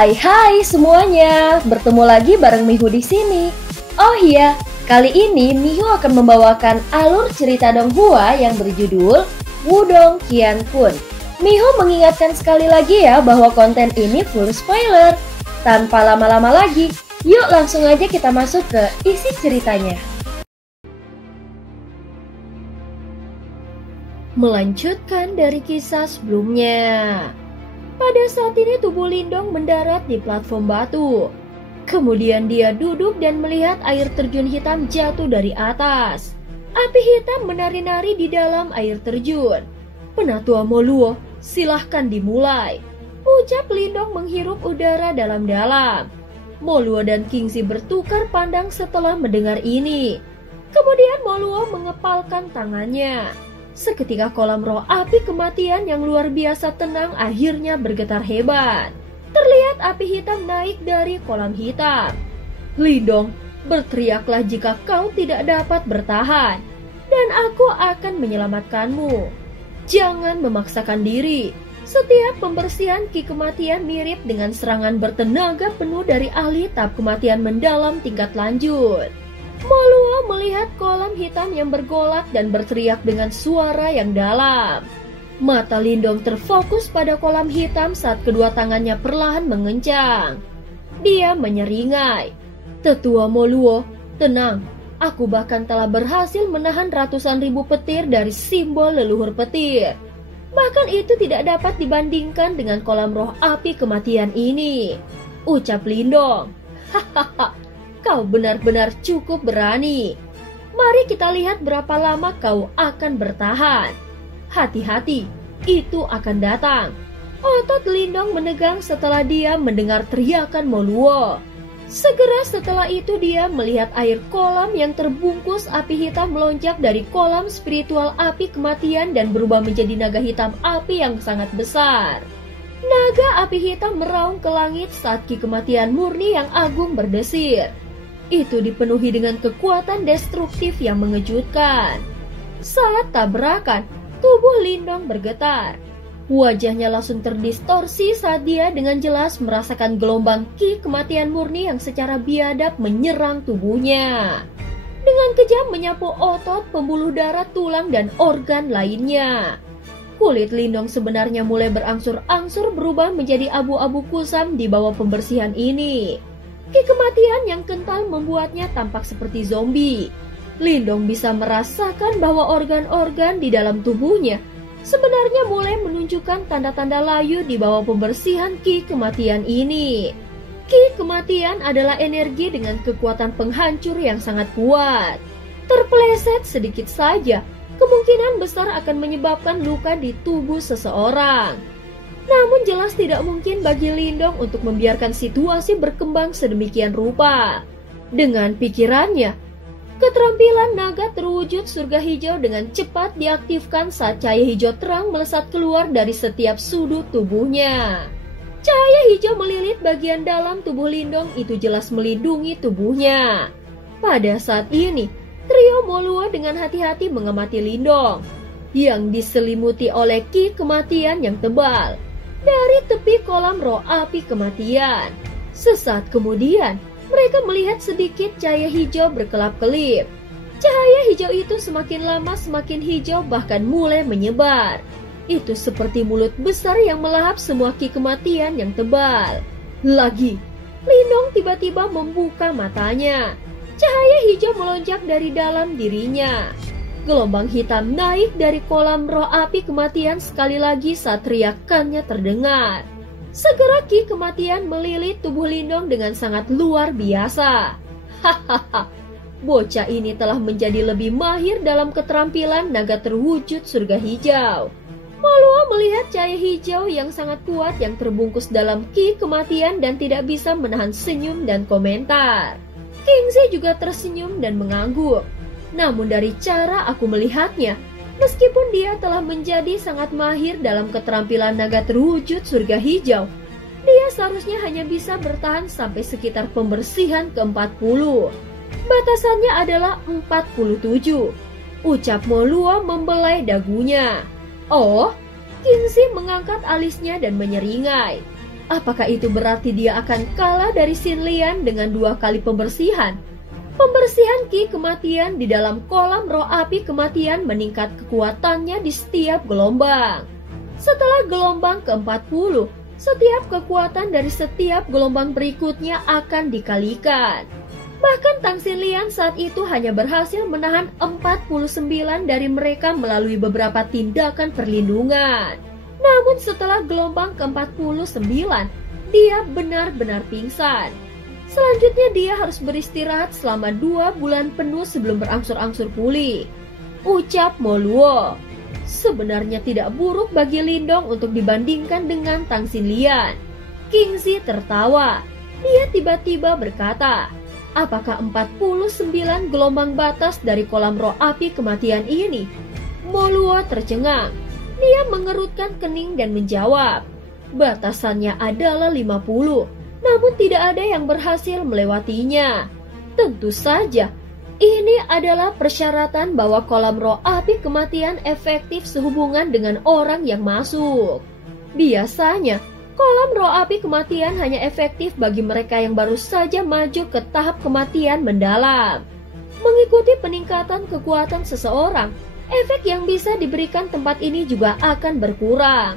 Hai semuanya, bertemu lagi bareng Mihu di sini. Oh iya, kali ini Mihu akan membawakan alur cerita Donghua yang berjudul Wudong Qiankun. Mihu mengingatkan sekali lagi ya bahwa konten ini full spoiler. Tanpa lama-lama lagi, yuk langsung aja kita masuk ke isi ceritanya. Melanjutkan dari kisah sebelumnya. Pada saat ini tubuh Lindong mendarat di platform batu. Kemudian dia duduk dan melihat air terjun hitam jatuh dari atas. Api hitam menari-nari di dalam air terjun. Penatua Moluo, silahkan dimulai. Ucap Lindong menghirup udara dalam-dalam. Moluo dan Kingxi bertukar pandang setelah mendengar ini. Kemudian Moluo mengepalkan tangannya. Seketika kolam roh api kematian yang luar biasa tenang akhirnya bergetar hebat. Terlihat api hitam naik dari kolam hitam. Lindong, berteriaklah jika kau tidak dapat bertahan, dan aku akan menyelamatkanmu. Jangan memaksakan diri. Setiap pembersihan ki kematian mirip dengan serangan bertenaga penuh dari ahli tahap kematian mendalam tingkat lanjut. Moluo melihat kolam hitam yang bergolak dan berteriak dengan suara yang dalam. Mata Lindong terfokus pada kolam hitam saat kedua tangannya perlahan mengencang. Dia menyeringai. Tetua Moluo, tenang. Aku bahkan telah berhasil menahan ratusan ribu petir dari simbol leluhur petir. Bahkan itu tidak dapat dibandingkan dengan kolam roh api kematian ini. Ucap Lindong. Hahaha. Kau benar-benar cukup berani. Mari kita lihat berapa lama kau akan bertahan. Hati-hati, itu akan datang. Otot Lindong menegang setelah dia mendengar teriakan Moluo. Segera setelah itu dia melihat air kolam yang terbungkus api hitam melonjak dari kolam spiritual api kematian dan berubah menjadi naga hitam api yang sangat besar. Naga api hitam meraung ke langit saat ki kematian murni yang agung berdesir. Itu dipenuhi dengan kekuatan destruktif yang mengejutkan. Saat tabrakan, tubuh Lindong bergetar. Wajahnya langsung terdistorsi saat dia dengan jelas merasakan gelombang ki kematian murni yang secara biadab menyerang tubuhnya. Dengan kejam menyapu otot, pembuluh darah, tulang, dan organ lainnya. Kulit Lindong sebenarnya mulai berangsur-angsur berubah menjadi abu-abu kusam di bawah pembersihan ini. Ki kematian yang kental membuatnya tampak seperti zombie. Lindong bisa merasakan bahwa organ-organ di dalam tubuhnya sebenarnya mulai menunjukkan tanda-tanda layu di bawah pembersihan ki kematian ini. Ki kematian adalah energi dengan kekuatan penghancur yang sangat kuat. Terpeleset sedikit saja, kemungkinan besar akan menyebabkan luka di tubuh seseorang. Namun jelas tidak mungkin bagi Lindong untuk membiarkan situasi berkembang sedemikian rupa. Dengan pikirannya, keterampilan naga terwujud surga hijau dengan cepat diaktifkan saat cahaya hijau terang melesat keluar dari setiap sudut tubuhnya. Cahaya hijau melilit bagian dalam tubuh Lindong itu jelas melindungi tubuhnya. Pada saat ini, trio Moluo dengan hati-hati mengamati Lindong yang diselimuti oleh ki kematian yang tebal dari tepi kolam roh api kematian. Sesaat kemudian, mereka melihat sedikit cahaya hijau berkelap-kelip. Cahaya hijau itu semakin lama semakin hijau bahkan mulai menyebar. Itu seperti mulut besar yang melahap semua ki kematian yang tebal. Lagi, Lindong tiba-tiba membuka matanya. Cahaya hijau melonjak dari dalam dirinya. Gelombang hitam naik dari kolam roh api kematian sekali lagi saat teriakannya terdengar. Segera ki kematian melilit tubuh Lindong dengan sangat luar biasa. Hahaha, bocah ini telah menjadi lebih mahir dalam keterampilan naga terwujud surga hijau. Moluo melihat cahaya hijau yang sangat kuat yang terbungkus dalam ki kematian dan tidak bisa menahan senyum dan komentar. Kingxi juga tersenyum dan mengangguk. Namun dari cara aku melihatnya, meskipun dia telah menjadi sangat mahir dalam keterampilan naga terwujud surga hijau, dia seharusnya hanya bisa bertahan sampai sekitar pembersihan ke-40. Batasannya adalah 47. Ucap Moluo membelai dagunya. Oh, Kingxi mengangkat alisnya dan menyeringai. Apakah itu berarti dia akan kalah dari Xin Lian dengan 2 kali pembersihan? Pembersihan Ki kematian di dalam kolam roh api kematian meningkat kekuatannya di setiap gelombang. Setelah gelombang ke-40, setiap kekuatan dari setiap gelombang berikutnya akan dikalikan. Bahkan Tang Xinlian saat itu hanya berhasil menahan 49 dari mereka melalui beberapa tindakan perlindungan. Namun setelah gelombang ke-49, dia benar-benar pingsan. Selanjutnya dia harus beristirahat selama 2 bulan penuh sebelum berangsur-angsur pulih. Ucap Mo Luo. Sebenarnya tidak buruk bagi Lindong untuk dibandingkan dengan Tang Xinlian. Kingzi tertawa. Dia tiba-tiba berkata, apakah 49 gelombang batas dari kolam roh api kematian ini? Mo Luo tercengang. Dia mengerutkan kening dan menjawab, batasannya adalah 50, namun tidak ada yang berhasil melewatinya. Tentu saja, ini adalah persyaratan bahwa kolam roh api kematian efektif sehubungan dengan orang yang masuk. Biasanya, kolam roh api kematian hanya efektif bagi mereka yang baru saja maju ke tahap kematian mendalam. Mengikuti peningkatan kekuatan seseorang, efek yang bisa diberikan tempat ini juga akan berkurang.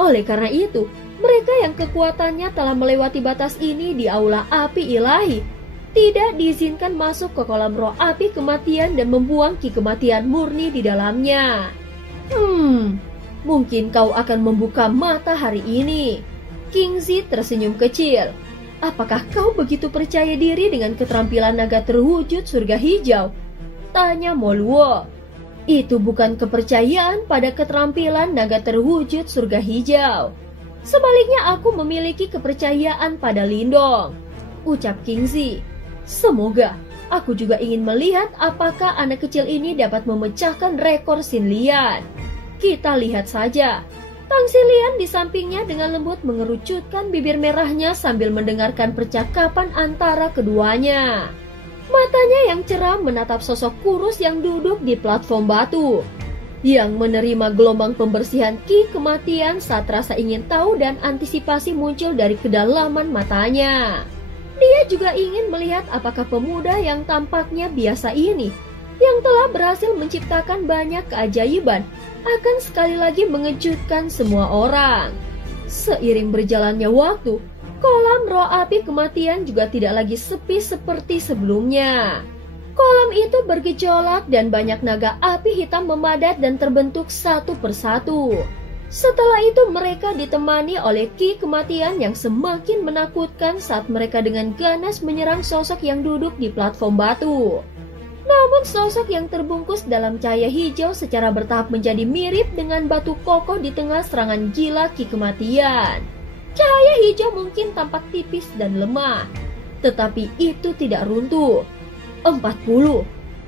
Oleh karena itu, mereka yang kekuatannya telah melewati batas ini di aula api ilahi tidak diizinkan masuk ke kolam roh api kematian dan membuang ki kematian murni di dalamnya. Mungkin kau akan membuka mata hari ini. Kingzi tersenyum kecil. Apakah kau begitu percaya diri dengan keterampilan naga terwujud surga hijau? Tanya Mo Luo. Itu bukan kepercayaan pada keterampilan naga terwujud surga hijau. Sebaliknya aku memiliki kepercayaan pada Lindong. Ucap Kingzi. Semoga aku juga ingin melihat apakah anak kecil ini dapat memecahkan rekor Xin Lian. Kita lihat saja. Tang Xinlian di sampingnya dengan lembut mengerucutkan bibir merahnya sambil mendengarkan percakapan antara keduanya. Matanya yang cerah menatap sosok kurus yang duduk di platform batu, yang menerima gelombang pembersihan ki kematian saat rasa ingin tahu dan antisipasi muncul dari kedalaman matanya. Dia juga ingin melihat apakah pemuda yang tampaknya biasa ini, yang telah berhasil menciptakan banyak keajaiban, akan sekali lagi mengejutkan semua orang. Seiring berjalannya waktu, kolam roh api kematian juga tidak lagi sepi seperti sebelumnya. Kolam itu bergejolak dan banyak naga api hitam memadat dan terbentuk satu persatu. Setelah itu mereka ditemani oleh ki kematian yang semakin menakutkan saat mereka dengan ganas menyerang sosok yang duduk di platform batu. Namun sosok yang terbungkus dalam cahaya hijau secara bertahap menjadi mirip dengan batu kokoh di tengah serangan gila ki kematian. Cahaya hijau mungkin tampak tipis dan lemah, tetapi itu tidak runtuh. 40.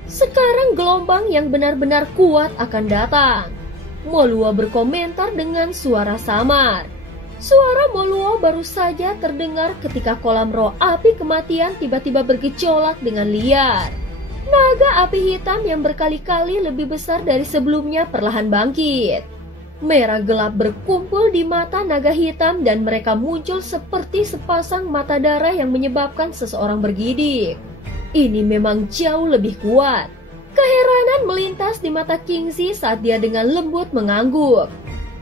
Sekarang gelombang yang benar-benar kuat akan datang. Mo Luo berkomentar dengan suara samar. Suara Mo Luo baru saja terdengar ketika kolam roh api kematian tiba-tiba bergejolak dengan liar. Naga api hitam yang berkali-kali lebih besar dari sebelumnya perlahan bangkit. Merah gelap berkumpul di mata naga hitam dan mereka muncul seperti sepasang mata darah yang menyebabkan seseorang bergidik. Ini memang jauh lebih kuat. Keheranan melintas di mata Kingzi saat dia dengan lembut mengangguk.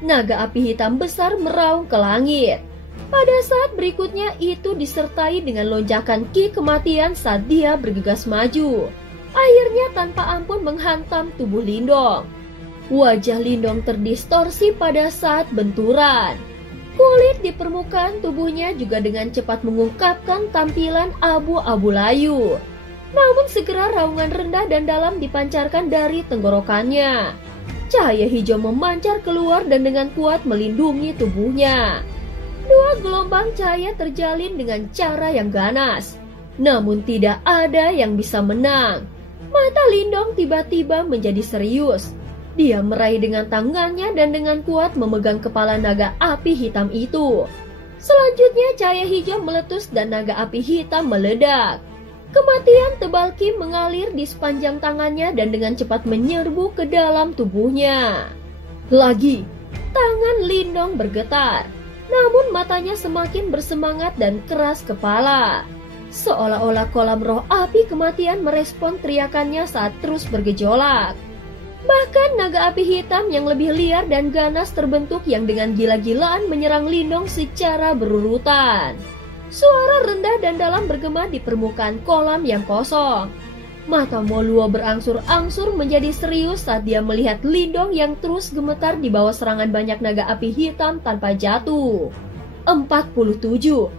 Naga api hitam besar meraung ke langit. Pada saat berikutnya itu disertai dengan lonjakan ki kematian saat dia bergegas maju. Akhirnya tanpa ampun menghantam tubuh Lindong. Wajah Lindong terdistorsi pada saat benturan. Kulit di permukaan tubuhnya juga dengan cepat mengungkapkan tampilan abu-abu layu. Namun segera raungan rendah dan dalam dipancarkan dari tenggorokannya. Cahaya hijau memancar keluar dan dengan kuat melindungi tubuhnya. 2 gelombang cahaya terjalin dengan cara yang ganas. Namun tidak ada yang bisa menang. Mata Lindong tiba-tiba menjadi serius. Dia meraih dengan tangannya dan dengan kuat memegang kepala naga api hitam itu. Selanjutnya cahaya hijau meletus dan naga api hitam meledak. Kematian tebal ki mengalir di sepanjang tangannya dan dengan cepat menyerbu ke dalam tubuhnya. Lagi, tangan Lindong bergetar. Namun matanya semakin bersemangat dan keras kepala. Seolah-olah kolam roh api kematian merespon teriakannya saat terus bergejolak. Bahkan naga api hitam yang lebih liar dan ganas terbentuk yang dengan gila-gilaan menyerang Lindong secara berurutan. Suara rendah dan dalam bergema di permukaan kolam yang kosong. Mata Moluo berangsur-angsur menjadi serius saat dia melihat Lindong yang terus gemetar di bawah serangan banyak naga api hitam tanpa jatuh. 47.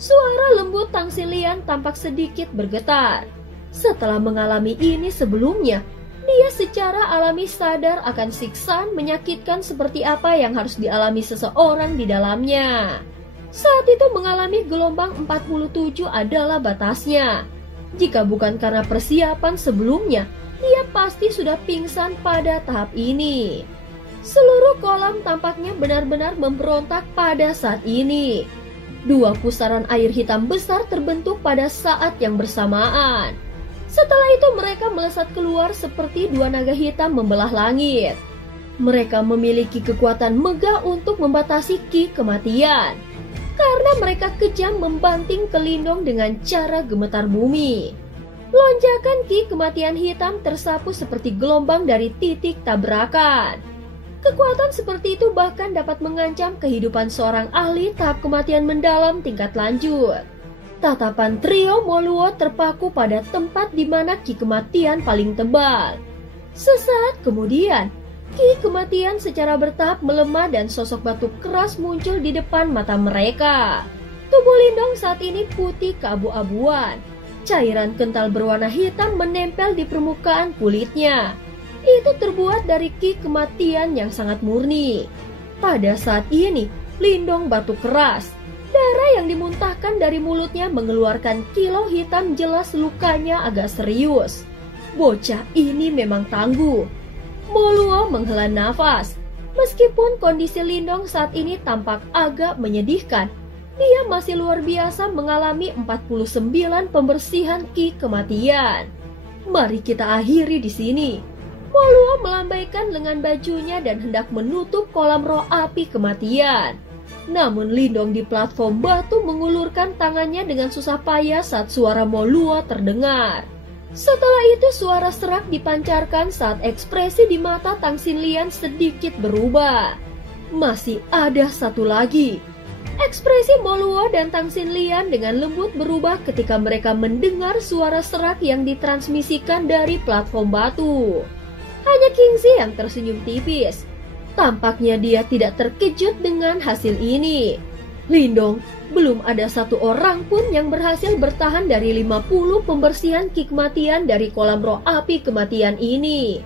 Suara lembut Tang Xilian tampak sedikit bergetar. Setelah mengalami ini sebelumnya, dia secara alami sadar akan siksaan menyakitkan seperti apa yang harus dialami seseorang di dalamnya. Saat itu mengalami gelombang 47 adalah batasnya. Jika bukan karena persiapan sebelumnya, dia pasti sudah pingsan pada tahap ini. Seluruh kolam tampaknya benar-benar memberontak pada saat ini. 2 pusaran air hitam besar terbentuk pada saat yang bersamaan. Setelah itu mereka melesat keluar seperti 2 naga hitam membelah langit. Mereka memiliki kekuatan megah untuk membatasi ki kematian. Karena mereka kejam membanting ke Lindong dengan cara gemetar bumi. Lonjakan ki kematian hitam tersapu seperti gelombang dari titik tabrakan. Kekuatan seperti itu bahkan dapat mengancam kehidupan seorang ahli tahap kematian mendalam tingkat lanjut. Tatapan trio Moluo terpaku pada tempat di mana ki kematian paling tebal. Sesaat kemudian, ki kematian secara bertahap melemah dan sosok batu keras muncul di depan mata mereka. Tubuh Lindong saat ini putih keabu-abuan. Cairan kental berwarna hitam menempel di permukaan kulitnya. Itu terbuat dari ki kematian yang sangat murni. Pada saat ini, Lindong batu keras. Darah yang dimuntahkan dari mulutnya mengeluarkan kilau hitam, jelas lukanya agak serius. Bocah ini memang tangguh. Moluo menghela nafas. Meskipun kondisi Lindong saat ini tampak agak menyedihkan, dia masih luar biasa mengalami 49 pembersihan ki kematian. Mari kita akhiri di sini. Moluo melambaikan lengan bajunya dan hendak menutup kolam roh api kematian. Namun Lindong di platform batu mengulurkan tangannya dengan susah payah saat suara Moluo terdengar. Setelah itu suara serak dipancarkan saat ekspresi di mata Tang Xilian sedikit berubah. Masih ada satu lagi. Ekspresi Moluo dan Tang Xilian dengan lembut berubah ketika mereka mendengar suara serak yang ditransmisikan dari platform batu. Hanya Kingzi yang tersenyum tipis. Tampaknya dia tidak terkejut dengan hasil ini. Lindong, belum ada satu orang pun yang berhasil bertahan dari 50 pembersihan ki kematian dari kolam roh api kematian ini.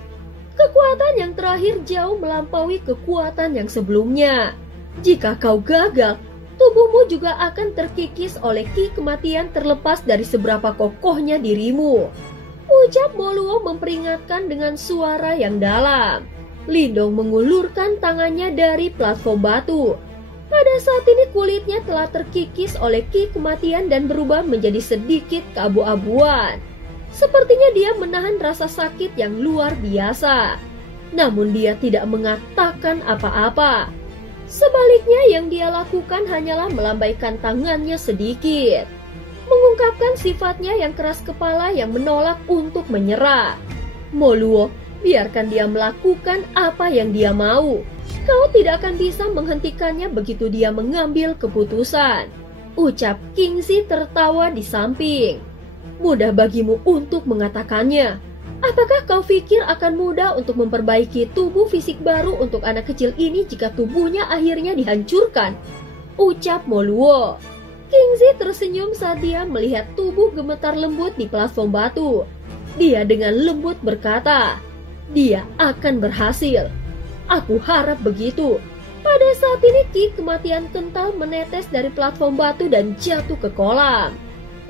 Kekuatan yang terakhir jauh melampaui kekuatan yang sebelumnya. Jika kau gagal, tubuhmu juga akan terkikis oleh ki kematian terlepas dari seberapa kokohnya dirimu. Ucap Moluo memperingatkan dengan suara yang dalam. Lindong mengulurkan tangannya dari platform batu. Pada saat ini kulitnya telah terkikis oleh ki kematian dan berubah menjadi sedikit keabu-abuan. Sepertinya dia menahan rasa sakit yang luar biasa. Namun dia tidak mengatakan apa-apa. Sebaliknya yang dia lakukan hanyalah melambaikan tangannya sedikit. Mengungkapkan sifatnya yang keras kepala yang menolak untuk menyerah. Moluo, biarkan dia melakukan apa yang dia mau. Kau tidak akan bisa menghentikannya begitu dia mengambil keputusan. Ucap Kingzi tertawa di samping. Mudah bagimu untuk mengatakannya. Apakah kau pikir akan mudah untuk memperbaiki tubuh fisik baru untuk anak kecil ini jika tubuhnya akhirnya dihancurkan? Ucap Moluo. Kingzi tersenyum saat dia melihat tubuh gemetar lembut di platform batu. Dia dengan lembut berkata, dia akan berhasil. Aku harap begitu. Pada saat ini ki kematian kental menetes dari platform batu dan jatuh ke kolam.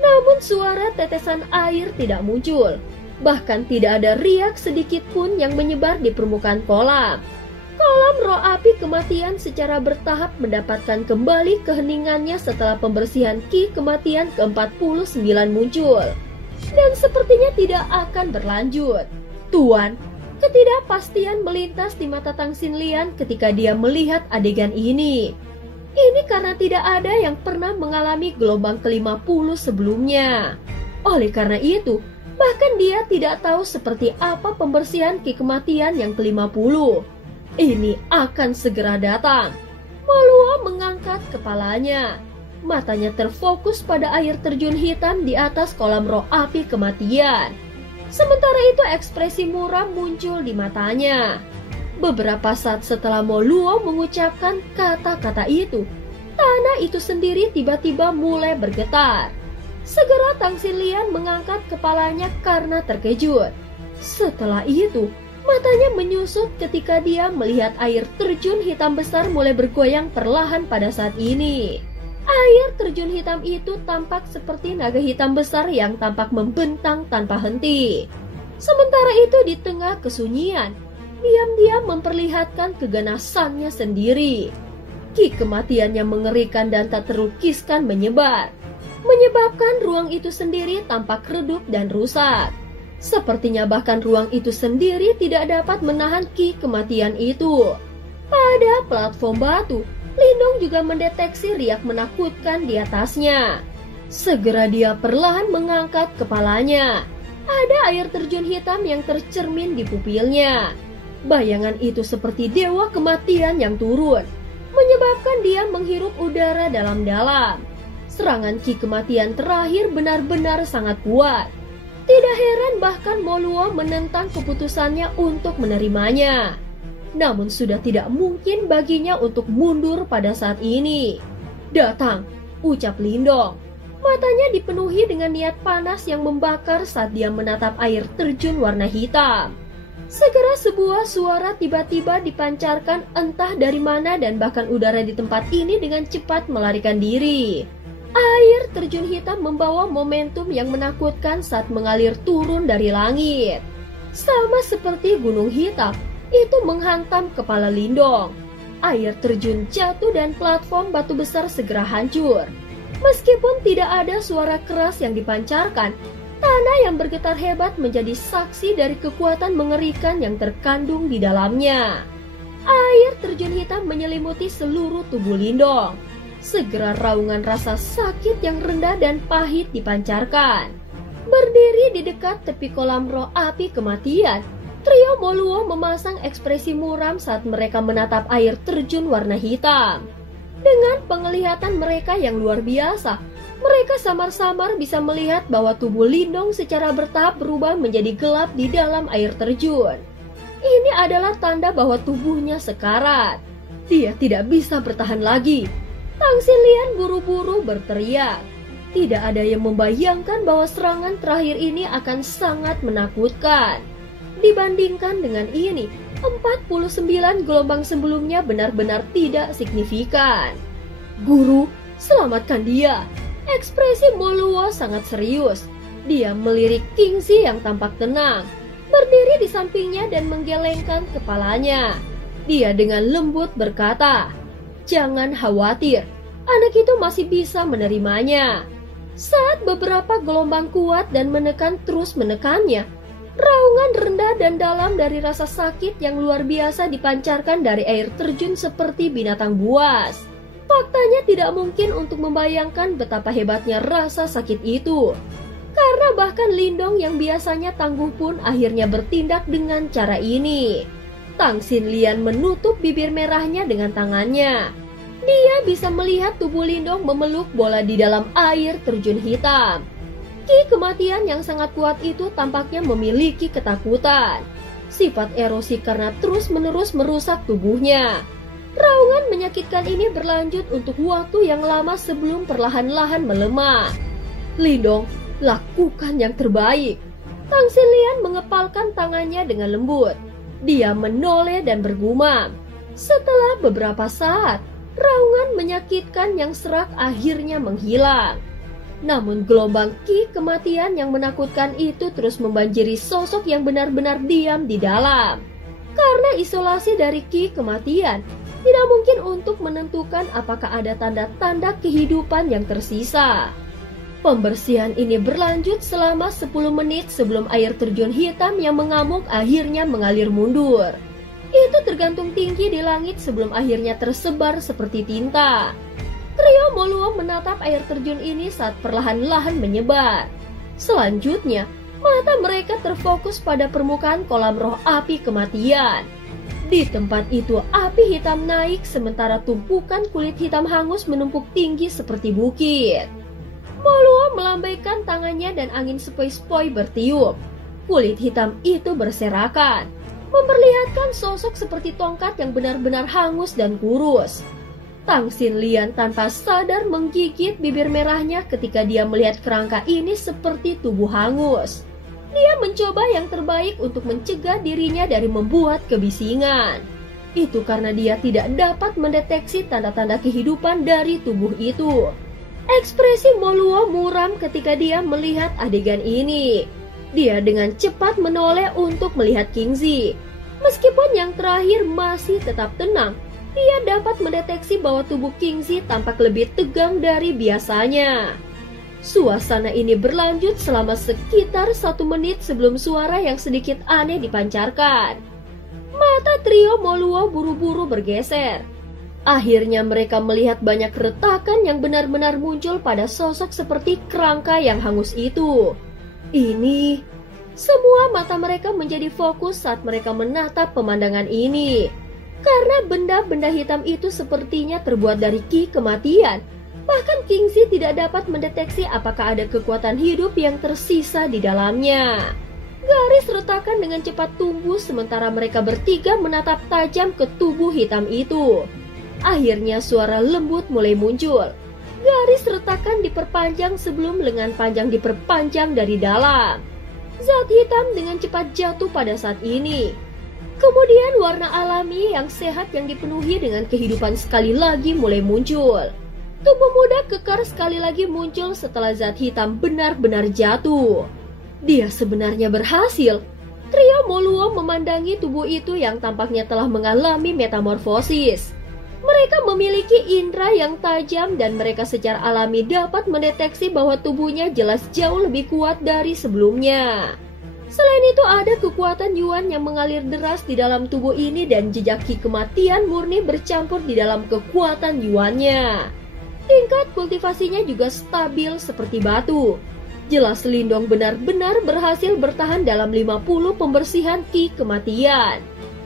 Namun suara tetesan air tidak muncul. Bahkan tidak ada riak sedikit pun yang menyebar di permukaan kolam. Kolam roh api kematian secara bertahap mendapatkan kembali keheningannya setelah pembersihan ki kematian ke-49 muncul. Dan sepertinya tidak akan berlanjut. Tuan, ketidakpastian melintas di mata Tang Xilian ketika dia melihat adegan ini. Ini karena tidak ada yang pernah mengalami gelombang ke-50 sebelumnya. Oleh karena itu, bahkan dia tidak tahu seperti apa pembersihan ki kematian yang ke-50. Ini akan segera datang. Malua mengangkat kepalanya. Matanya terfokus pada air terjun hitam di atas kolam roh api kematian. Sementara itu ekspresi muram muncul di matanya. Beberapa saat setelah Moluo mengucapkan kata-kata itu, tanah itu sendiri tiba-tiba mulai bergetar. Segera Tang Xinlian mengangkat kepalanya karena terkejut. Setelah itu, matanya menyusut ketika dia melihat air terjun hitam besar mulai bergoyang perlahan pada saat ini. Air terjun hitam itu tampak seperti naga hitam besar yang tampak membentang tanpa henti. Sementara itu di tengah kesunyian, diam-diam memperlihatkan keganasannya sendiri. Ki kematian yang mengerikan dan tak terlukiskan menyebar, menyebabkan ruang itu sendiri tampak redup dan rusak. Sepertinya bahkan ruang itu sendiri tidak dapat menahan ki kematian itu. Pada platform batu, Lindong juga mendeteksi riak menakutkan di atasnya. Segera dia perlahan mengangkat kepalanya. Ada air terjun hitam yang tercermin di pupilnya. Bayangan itu seperti dewa kematian yang turun, menyebabkan dia menghirup udara dalam-dalam. Serangan ki kematian terakhir benar-benar sangat kuat. Tidak heran bahkan Moluo menentang keputusannya untuk menerimanya. Namun sudah tidak mungkin baginya untuk mundur pada saat ini. Datang, ucap Lindong. Matanya dipenuhi dengan niat panas yang membakar saat dia menatap air terjun warna hitam. Segera sebuah suara tiba-tiba dipancarkan entah dari mana dan bahkan udara di tempat ini dengan cepat melarikan diri. Air terjun hitam membawa momentum yang menakutkan saat mengalir turun dari langit. Sama seperti gunung hitam, itu menghantam kepala Lindong. Air terjun jatuh dan platform batu besar segera hancur. Meskipun tidak ada suara keras yang dipancarkan, tanah yang bergetar hebat menjadi saksi dari kekuatan mengerikan yang terkandung di dalamnya. Air terjun hitam menyelimuti seluruh tubuh Lindong. Segera raungan rasa sakit yang rendah dan pahit dipancarkan. Berdiri di dekat tepi kolam roh api kematian, trio Moluo memasang ekspresi muram saat mereka menatap air terjun warna hitam. Dengan penglihatan mereka yang luar biasa, mereka samar-samar bisa melihat bahwa tubuh Lindong secara bertahap berubah menjadi gelap di dalam air terjun. Ini adalah tanda bahwa tubuhnya sekarat. Dia tidak bisa bertahan lagi. Tang Xinlian buru-buru berteriak. Tidak ada yang membayangkan bahwa serangan terakhir ini akan sangat menakutkan. Dibandingkan dengan ini, 49 gelombang sebelumnya benar-benar tidak signifikan. Guru, selamatkan dia. Ekspresi Moluo sangat serius. Dia melirik Kingxi yang tampak tenang, berdiri di sampingnya dan menggelengkan kepalanya. Dia dengan lembut berkata, "Jangan khawatir, anak itu masih bisa menerimanya." Saat beberapa gelombang kuat dan menekan terus menekannya, raungan rendah dan dalam dari rasa sakit yang luar biasa dipancarkan dari air terjun seperti binatang buas. Faktanya tidak mungkin untuk membayangkan betapa hebatnya rasa sakit itu. Karena bahkan Lindong yang biasanya tangguh pun akhirnya bertindak dengan cara ini. Tang Xinlian menutup bibir merahnya dengan tangannya. Dia bisa melihat tubuh Lindong memeluk bola di dalam air terjun hitam. Ki kematian yang sangat kuat itu tampaknya memiliki ketakutan. Sifat erosi karena terus-menerus merusak tubuhnya. Raungan menyakitkan ini berlanjut untuk waktu yang lama sebelum perlahan-lahan melemah. Lindong, lakukan yang terbaik. Tang Xinlian mengepalkan tangannya dengan lembut. Dia menoleh dan bergumam. Setelah beberapa saat, raungan menyakitkan yang serak akhirnya menghilang. Namun gelombang ki kematian yang menakutkan itu terus membanjiri sosok yang benar-benar diam di dalam. Karena isolasi dari ki kematian, tidak mungkin untuk menentukan apakah ada tanda-tanda kehidupan yang tersisa. Pembersihan ini berlanjut selama 10 menit sebelum air terjun hitam yang mengamuk akhirnya mengalir mundur. Itu tergantung tinggi di langit sebelum akhirnya tersebar seperti tinta. Trio Moluo menatap air terjun ini saat perlahan-lahan menyebar. Selanjutnya, mata mereka terfokus pada permukaan kolam roh api kematian. Di tempat itu api hitam naik sementara tumpukan kulit hitam hangus menumpuk tinggi seperti bukit. Moluo melambaikan tangannya dan angin sepoi-sepoi bertiup. Kulit hitam itu berserakan, memperlihatkan sosok seperti tongkat yang benar-benar hangus dan kurus. Tang Xinlian tanpa sadar menggigit bibir merahnya ketika dia melihat kerangka ini seperti tubuh hangus. Dia mencoba yang terbaik untuk mencegah dirinya dari membuat kebisingan. Itu karena dia tidak dapat mendeteksi tanda-tanda kehidupan dari tubuh itu. Ekspresi Moluo muram ketika dia melihat adegan ini. Dia dengan cepat menoleh untuk melihat Kingzi. Meskipun yang terakhir masih tetap tenang, dia dapat mendeteksi bahwa tubuh Kingzi tampak lebih tegang dari biasanya. Suasana ini berlanjut selama sekitar 1 menit sebelum suara yang sedikit aneh dipancarkan. Mata trio Moluo buru-buru bergeser. Akhirnya mereka melihat banyak retakan yang benar-benar muncul pada sosok seperti kerangka yang hangus itu. Semua mata mereka menjadi fokus saat mereka menatap pemandangan ini. Karena benda-benda hitam itu sepertinya terbuat dari ki kematian. Bahkan Kingzi tidak dapat mendeteksi apakah ada kekuatan hidup yang tersisa di dalamnya. Garis retakan dengan cepat tumbuh sementara mereka bertiga menatap tajam ke tubuh hitam itu. Akhirnya suara lembut mulai muncul. Garis retakan diperpanjang sebelum lengan panjang diperpanjang dari dalam. Zat hitam dengan cepat jatuh pada saat ini. Kemudian warna alami yang sehat yang dipenuhi dengan kehidupan sekali lagi mulai muncul. Tubuh muda kekar sekali lagi muncul setelah zat hitam benar-benar jatuh. Dia sebenarnya berhasil. Trio Moluo memandangi tubuh itu yang tampaknya telah mengalami metamorfosis. Mereka memiliki indera yang tajam dan mereka secara alami dapat mendeteksi bahwa tubuhnya jelas jauh lebih kuat dari sebelumnya. Selain itu ada kekuatan Yuan yang mengalir deras di dalam tubuh ini dan jejak ki kematian murni bercampur di dalam kekuatan Yuannya. Tingkat kultivasinya juga stabil seperti batu. Jelas Lindong benar-benar berhasil bertahan dalam 50 pembersihan ki kematian.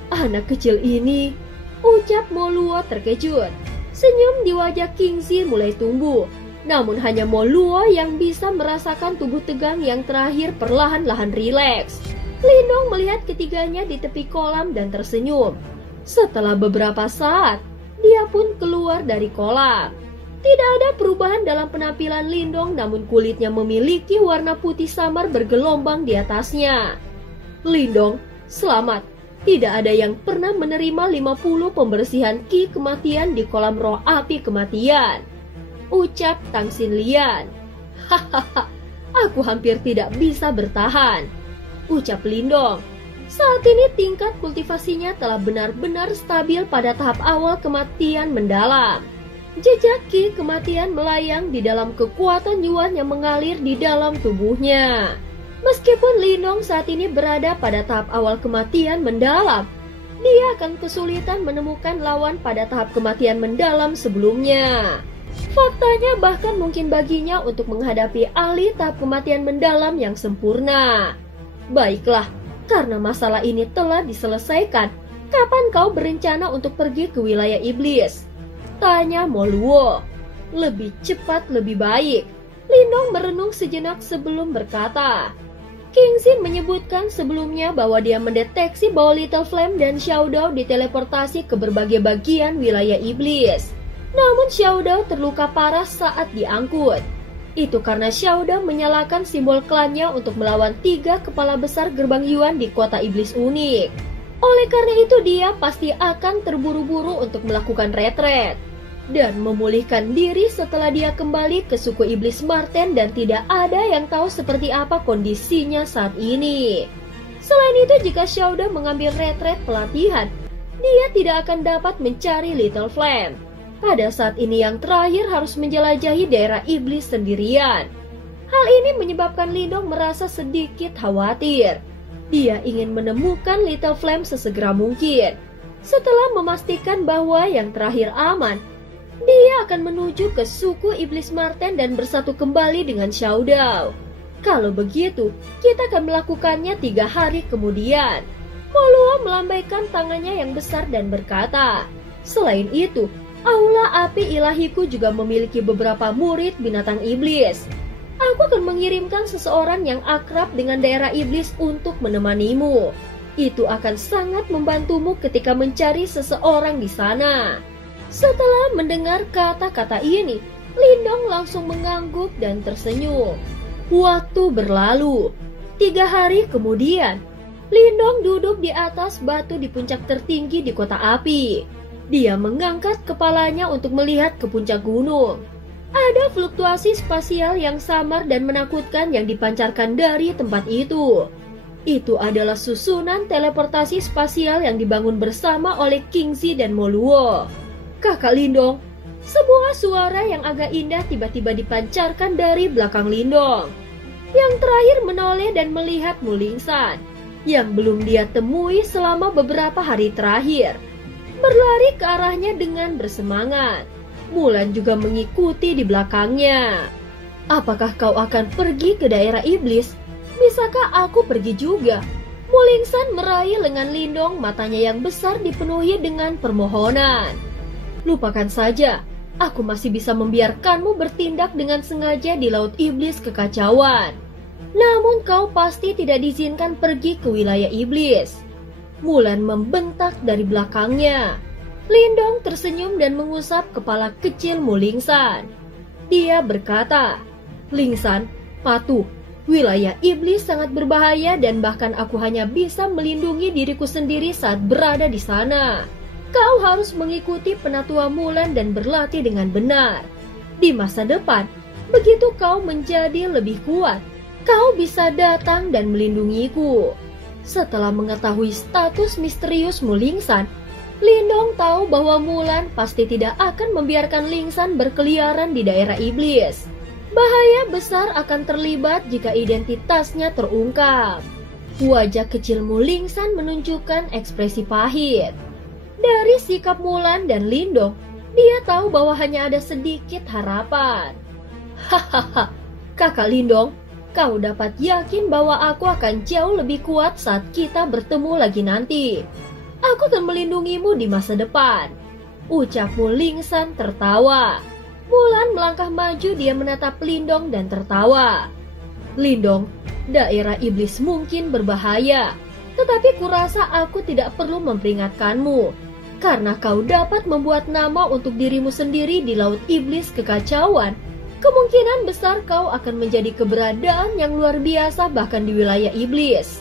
Anak kecil ini, ucap Moluo terkejut. Senyum di wajah Kingzi mulai tumbuh. Namun hanya Moluo yang bisa merasakan tubuh tegang yang terakhir perlahan-lahan rileks. Lindong melihat ketiganya di tepi kolam dan tersenyum. Setelah beberapa saat, dia pun keluar dari kolam. Tidak ada perubahan dalam penampilan Lindong, namun kulitnya memiliki warna putih samar bergelombang di atasnya. Lindong, selamat. Tidak ada yang pernah menerima 50 pembersihan ki kematian di kolam roh api kematian, ucap Tang Xinlian. Hahaha, aku hampir tidak bisa bertahan, ucap Lindong. Saat ini tingkat kultivasinya telah benar-benar stabil pada tahap awal kematian mendalam. Jejak ki kematian melayang di dalam kekuatan Yuan yang mengalir di dalam tubuhnya. Meskipun Lindong saat ini berada pada tahap awal kematian mendalam, dia akan kesulitan menemukan lawan pada tahap kematian mendalam sebelumnya. Faktanya bahkan mungkin baginya untuk menghadapi ahli tahap kematian mendalam yang sempurna. Baiklah, karena masalah ini telah diselesaikan, kapan kau berencana untuk pergi ke wilayah iblis? Tanya Moluo. Lebih cepat lebih baik. Lindong merenung sejenak sebelum berkata. Kingzi menyebutkan sebelumnya bahwa dia mendeteksi bahwa Little Flame dan Xiao Dao diteleportasi ke berbagai bagian wilayah iblis. Namun Xiao Dao terluka parah saat diangkut. Itu karena Xiao Dao menyalakan simbol klannya untuk melawan 3 kepala besar gerbang Yuan di kota iblis unik. Oleh karena itu dia pasti akan terburu-buru untuk melakukan retret dan memulihkan diri setelah dia kembali ke suku iblis Marten dan tidak ada yang tahu seperti apa kondisinya saat ini. Selain itu jika Xiao Dao mengambil retret pelatihan, dia tidak akan dapat mencari Little Flame. Pada saat ini yang terakhir harus menjelajahi daerah iblis sendirian. Hal ini menyebabkan Lindong merasa sedikit khawatir. Dia ingin menemukan Little Flame sesegera mungkin. Setelah memastikan bahwa yang terakhir aman, dia akan menuju ke suku Iblis Marten dan bersatu kembali dengan Xiao Dao. Kalau begitu, kita akan melakukannya 3 hari kemudian. Moluo melambaikan tangannya yang besar dan berkata, selain itu, Aula Api Ilahiku juga memiliki beberapa murid binatang iblis. Aku akan mengirimkan seseorang yang akrab dengan daerah iblis untuk menemanimu. Itu akan sangat membantumu ketika mencari seseorang di sana. Setelah mendengar kata-kata ini, Lindong langsung mengangguk dan tersenyum. Waktu berlalu. 3 hari kemudian, Lindong duduk di atas batu di puncak tertinggi di kota api. Dia mengangkat kepalanya untuk melihat ke puncak gunung. Ada fluktuasi spasial yang samar dan menakutkan yang dipancarkan dari tempat itu. Itu adalah susunan teleportasi spasial yang dibangun bersama oleh Kingzi dan Moluo. Kakak Lindong, sebuah suara yang agak indah tiba-tiba dipancarkan dari belakang Lindong. Yang terakhir menoleh dan melihat Mulingsan, yang belum dia temui selama beberapa hari terakhir. Berlari ke arahnya dengan bersemangat. Mulan juga mengikuti di belakangnya. Apakah kau akan pergi ke daerah iblis? Bisakah aku pergi juga? Mulingsan meraih lengan Lindong, matanya yang besar dipenuhi dengan permohonan. Lupakan saja, aku masih bisa membiarkanmu bertindak dengan sengaja di laut iblis kekacauan. Namun kau pasti tidak diizinkan pergi ke wilayah iblis. Mulan membentak dari belakangnya. Lindong tersenyum dan mengusap kepala kecil Mulingsan. Dia berkata, Lingsan, patuh. Wilayah iblis sangat berbahaya dan bahkan aku hanya bisa melindungi diriku sendiri saat berada di sana. Kau harus mengikuti penatua Mulan dan berlatih dengan benar. Di masa depan, begitu kau menjadi lebih kuat, kau bisa datang dan melindungiku. Setelah mengetahui status misterius Mulingsan, Lindong tahu bahwa Mulan pasti tidak akan membiarkan Lingsan berkeliaran di daerah iblis. Bahaya besar akan terlibat jika identitasnya terungkap. Wajah kecil Mulingsan menunjukkan ekspresi pahit. Dari sikap Mulan dan Lindong, dia tahu bahwa hanya ada sedikit harapan. Hahaha, kakak Lindong, kau dapat yakin bahwa aku akan jauh lebih kuat saat kita bertemu lagi nanti. Aku akan melindungimu di masa depan. Ucap Mulingsan tertawa. Mulan melangkah maju, dia menatap Lindong dan tertawa. Lindong, daerah iblis mungkin berbahaya, tetapi kurasa aku tidak perlu memperingatkanmu, karena kau dapat membuat nama untuk dirimu sendiri di laut iblis kekacauan. Kemungkinan besar kau akan menjadi keberadaan yang luar biasa bahkan di wilayah iblis.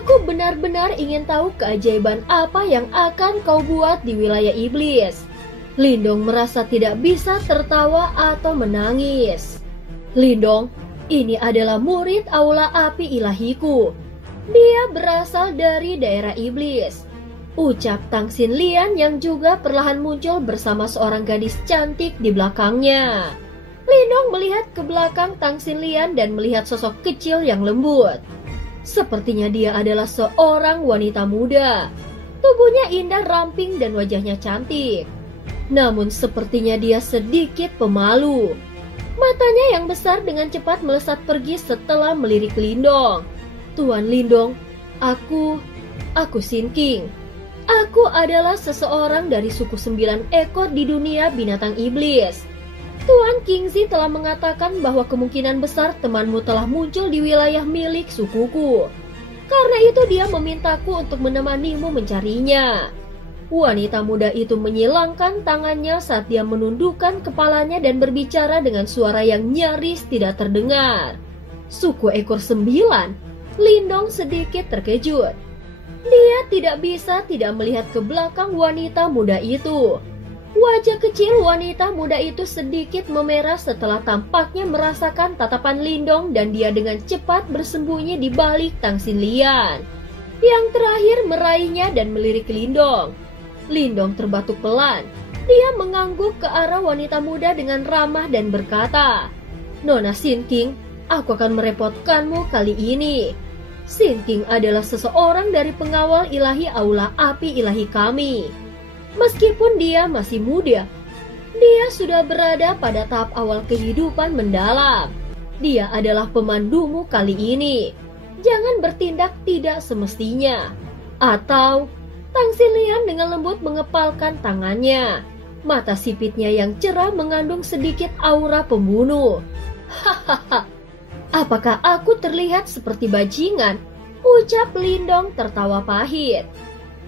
Aku benar-benar ingin tahu keajaiban apa yang akan kau buat di wilayah iblis. Lindong merasa tidak bisa tertawa atau menangis. Lindong, ini adalah murid Aula Api Ilahiku. Dia berasal dari daerah iblis. Ucap Tang Xinlian yang juga perlahan muncul bersama seorang gadis cantik di belakangnya. Lindong melihat ke belakang Tang Xinlian dan melihat sosok kecil yang lembut. Sepertinya dia adalah seorang wanita muda. Tubuhnya indah, ramping dan wajahnya cantik. Namun sepertinya dia sedikit pemalu. Matanya yang besar dengan cepat melesat pergi setelah melirik Lindong. Tuan Lindong, aku Sin King. Aku adalah seseorang dari suku 9 ekor di dunia binatang iblis. Tuan Kingzi telah mengatakan bahwa kemungkinan besar temanmu telah muncul di wilayah milik sukuku. Karena itu dia memintaku untuk menemanimu mencarinya. Wanita muda itu menyilangkan tangannya saat dia menundukkan kepalanya dan berbicara dengan suara yang nyaris tidak terdengar. Suku ekor 9, Lindong sedikit terkejut. Dia tidak bisa tidak melihat ke belakang wanita muda itu. Wajah kecil wanita muda itu sedikit memerah setelah tampaknya merasakan tatapan Lindong dan dia dengan cepat bersembunyi di balik Tang Xinlian. Yang terakhir meraihnya dan melirik Lindong. Lindong terbatuk pelan. Dia mengangguk ke arah wanita muda dengan ramah dan berkata, Nona Sin King, aku akan merepotkanmu kali ini. Sinking adalah seseorang dari pengawal ilahi aula api ilahi kami. Meskipun dia masih muda, dia sudah berada pada tahap awal kehidupan mendalam. Dia adalah pemandumu kali ini. Jangan bertindak tidak semestinya. Atau Tang Xilian dengan lembut mengepalkan tangannya. Mata sipitnya yang cerah mengandung sedikit aura pembunuh. Hahaha. Apakah aku terlihat seperti bajingan? Ucap Lindong tertawa pahit.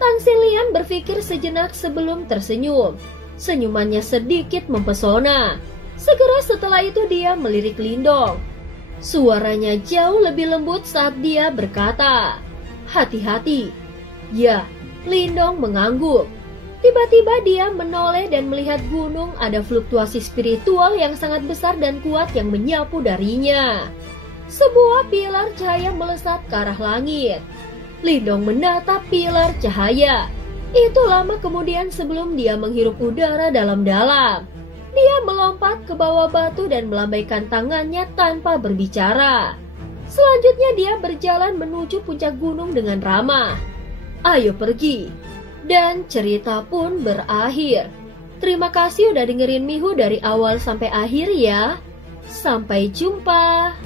Tang Xilian berpikir sejenak sebelum tersenyum. Senyumannya sedikit mempesona. Segera setelah itu dia melirik Lindong. Suaranya jauh lebih lembut saat dia berkata, "Hati-hati." Ya, Lindong mengangguk. Tiba-tiba dia menoleh dan melihat gunung ada fluktuasi spiritual yang sangat besar dan kuat yang menyapu darinya. Sebuah pilar cahaya melesat ke arah langit. Lindong menatap pilar cahaya. Itu lama kemudian sebelum dia menghirup udara dalam-dalam. Dia melompat ke bawah batu dan melambaikan tangannya tanpa berbicara. Selanjutnya dia berjalan menuju puncak gunung dengan ramah. "Ayo pergi." Dan cerita pun berakhir. Terima kasih udah dengerin Mihu dari awal sampai akhir ya. Sampai jumpa.